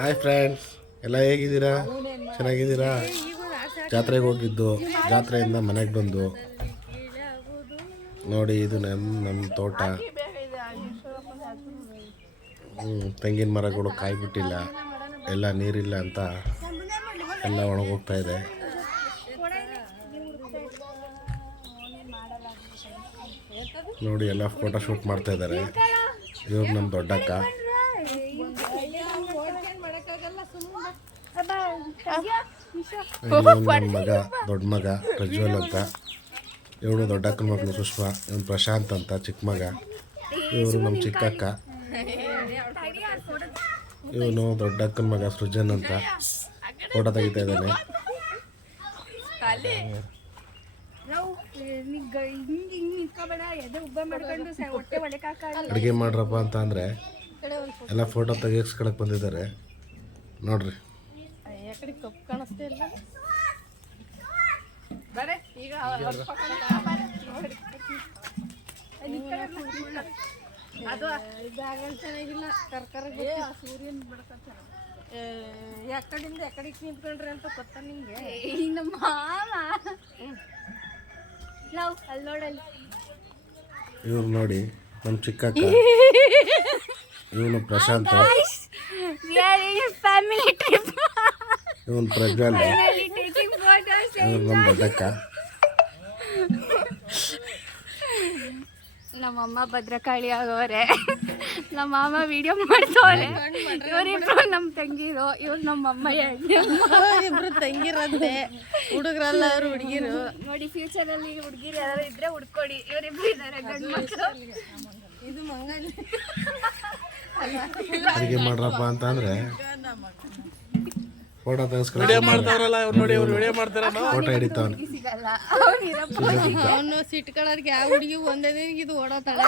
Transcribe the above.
Hi friends, ಎಲ್ಲ ಹೇಗಿದ್ದೀರಾ? ಚೆನ್ನಾಗಿದ್ದೀರಾ? ಜಾತ್ರೆಗೆ ಹೋಗಿದ್ದು, ಜಾತ್ರೆಯಿಂದ ಮನೆಗೆ ಬಂದು ನೋಡಿ, ಇದು ನಮ್ಮ ತೋಟ. ತೆಂಗಿನ ಮರಗಳು ಕಾಯಿ ಬಿಟ್ಟಿಲ್ಲ, ಎಲ್ಲ ನೀರಿಲ್ಲ ಅಂತ ಎಲ್ಲ ಒಣಗೋಗ್ತಾ ಇದೆ. ನೋಡಿ, ಎಲ್ಲ ಫೋಟೋ ಶೂಟ್ ಮಾಡ್ತಾ ಇದ್ದಾರೆ. ಇವ್ರು ನಮ್ಮ ದೊಡ್ಡಕ್ಕ. ನಮ್ಮ ಮಗ, ದೊಡ್ಡ ಮಗ ಪ್ರಜ್ವಲ್ ಅಂತ. ಇವಳು ದೊಡ್ಡಕ್ಕನ ಮಗಳು ಸುಷ್ಮಾ. ಇವನು ಪ್ರಶಾಂತ್ ಅಂತ ಚಿಕ್ಕ ಮಗ. ಇವರು ನಮ್ಮ ಚಿಕ್ಕಕ್ಕ. ಇವನು ದೊಡ್ಡಕ್ಕನ ಮಗ ಸೃಜನ್ ಅಂತ. ಫೋಟೋ ತೆಗಿತಾ ಇದ್ದಾನೆ. ಅಡುಗೆ ಮಾಡ್ರಪ್ಪ ಅಂತ ಅಂದರೆ ಎಲ್ಲ ಫೋಟೋ ತೆಗಿಸ್ಕೊಳಕ್ಕೆ ಬಂದಿದ್ದಾರೆ. ನೋಡ್ರಿ, ಚೆನ್ನಾಗಿಲ್ಲ. ಸೂರ್ಯನ್ ಎಕಡಿಂದ ಎಕಡಿಗೆ ನಿಂತ್ಕೊಂಡ್ರಿ ಅಂತ ಗೊತ್ತಾ ನಿಮ್ಗೆ? ನಮ್ಮ ಮಾಮ ಅಲ್ಲಿ ನೋಡಲ್ಲಿ. ಇವ್ರು ನೋಡಿ ನಮ್ಮ ಚಿಕ್ಕಕ್ಕ. ಇವನು ಪ್ರಶಾಂತ್. ಇವನು ಪ್ರಜ್ವಲ್. ಇವ್ರು ನಮ್ಮ ದೊಡ್ಡಕ್ಕ. ನಮ್ಮಮ್ಮ ಭದ್ರಕಾಳಿ ಆಗೋರೆ. ನಮ್ಮ ಮಾಮ ವಿಡಿಯೋ ಮಾಡ್ತವ್ರೆ. ಇವರಿಬ್ರು ನಮ್ಮ ತಂಗಿರು, ಇವ್ರು ನಮ್ಮಮ್ಮ. ಇಬ್ರು ತಂಗಿರಂತೆ. ಹುಡುಗರಲ್ಲ ಅವರು ಹುಡುಗಿರು. ನೋಡಿ, ಫ್ಯೂಚರ್ ಅಲ್ಲಿ ಹುಡುಗಿರು ಯಾರು ಇದ್ರೆ ಹುಡ್ಕೊಡಿ. ಇವರಿಬ್ರು ಇದ್ದಾರೆ ಗಂಡು ಮಕ್ಕಳು. ಇದು ಮಂಗನ ಅಡುಗೆ ಮಾಡ್ರಪ್ಪ ಅಂತ ಅಂದರೆ ಫೋಟೋ ತೆಗೆಸ್ಕೊಳ್ಳಿ. ಫೋಟೋ ಹಿಡಿತಾವನು. ಅವನು ಸಿಟ್ ಕಳರ್ಗೆ ಯಾವ ಹುಡುಗಿ ಒಂದೇ ಇದು ಓಡೋತಾಳೆ.